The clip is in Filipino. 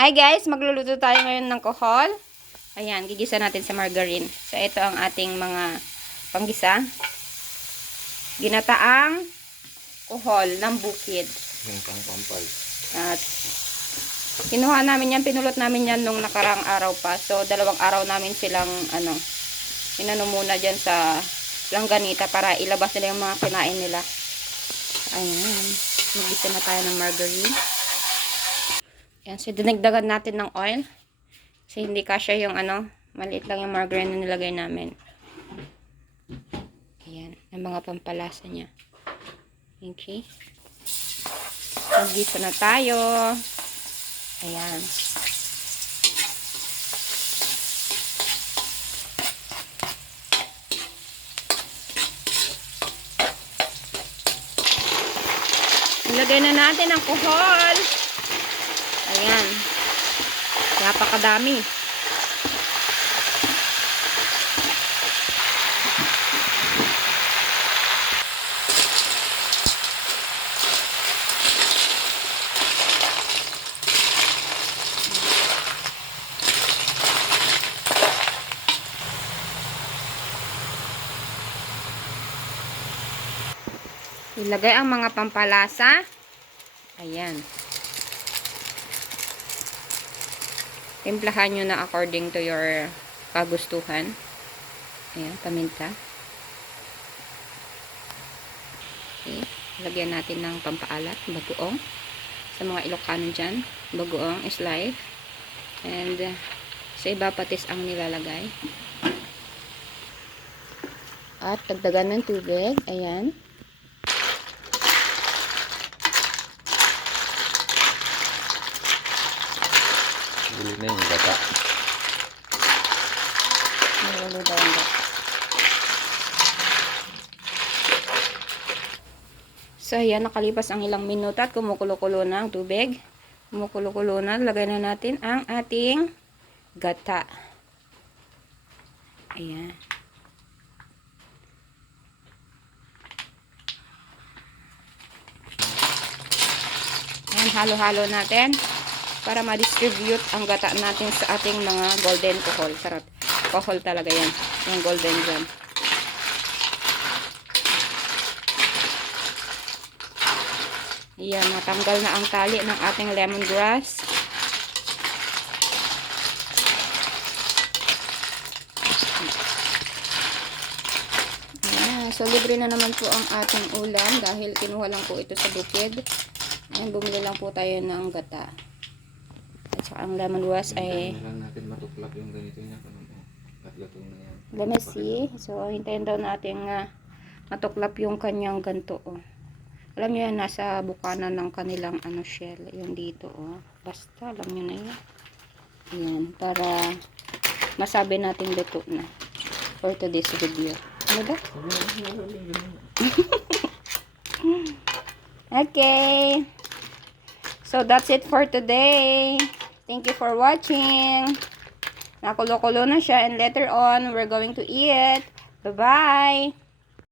Hi guys, magluluto tayo ngayon ng kohol. Ayan, gigisa natin sa margarine. So ito ang ating mga panggisa. Ginataang kohol ng bukid. Yung pangpampal. At kinuha namin yan, pinulot namin yan nung nakarang araw pa. So 2 araw namin silang inano muna dyan sa langganita para ilabas nila yung mga kinain nila. Ayan, magisa na tayo ng margarine. Yan, so dinagdagan natin ng oil. Kasi hindi kasya yung maliit lang yung margarine na nilagay namin. Ayan, ang mga pampalasa niya. Okay. Magisa na tayo. Ayan. Ilagay na natin ang kohol. Ayan. Napakadami. Ilagay ang mga pampalasa. Ayan. Timplahan nyo na according to your kagustuhan. Ayan, paminta. Okay. Lagyan natin ng pampaalat, bagoong. Sa mga Ilocano dyan, bagoong is life. And sa iba patis ang nilalagay. At dagdagan ng tubig. Ayan. Huli na yung gata. Nahuli daw ang gata. So, ayan, nakalipas ang ilang minuto at kumukulo-kulo na ang tubig. Kumukulo-kulo na. Lagay na natin ang ating gata. Ayan. Ayan, halo-halo natin para ma-distribute ang gata natin sa ating mga golden kohol. Sarap. Kohol talaga yan. Yung golden dyan. Ayan, natanggal na ang tali ng ating lemongrass. Ayan, so libre na naman po ang ating ulam dahil kinuha lang po ito sa bukid. Ayan, bumili lang po tayo ng gata. At saka ang lemongrass ay Hintayin lang natin matuklap yung ganito niya. At gatong na yan. let me see. So, hintayin daw natin matuklap yung kanyang ganto. Oh. Alam nyo yan, nasa bukanan ng kanilang shell. Yung dito. Oh. Basta, alam nyo na yan. Ayan, para masabi natin luto na. For today's video. Ano ba? Okay. So, that's it for today. Thank you for watching. Nakulo-kulo na siya and later on, we're going to eat. Bye-bye!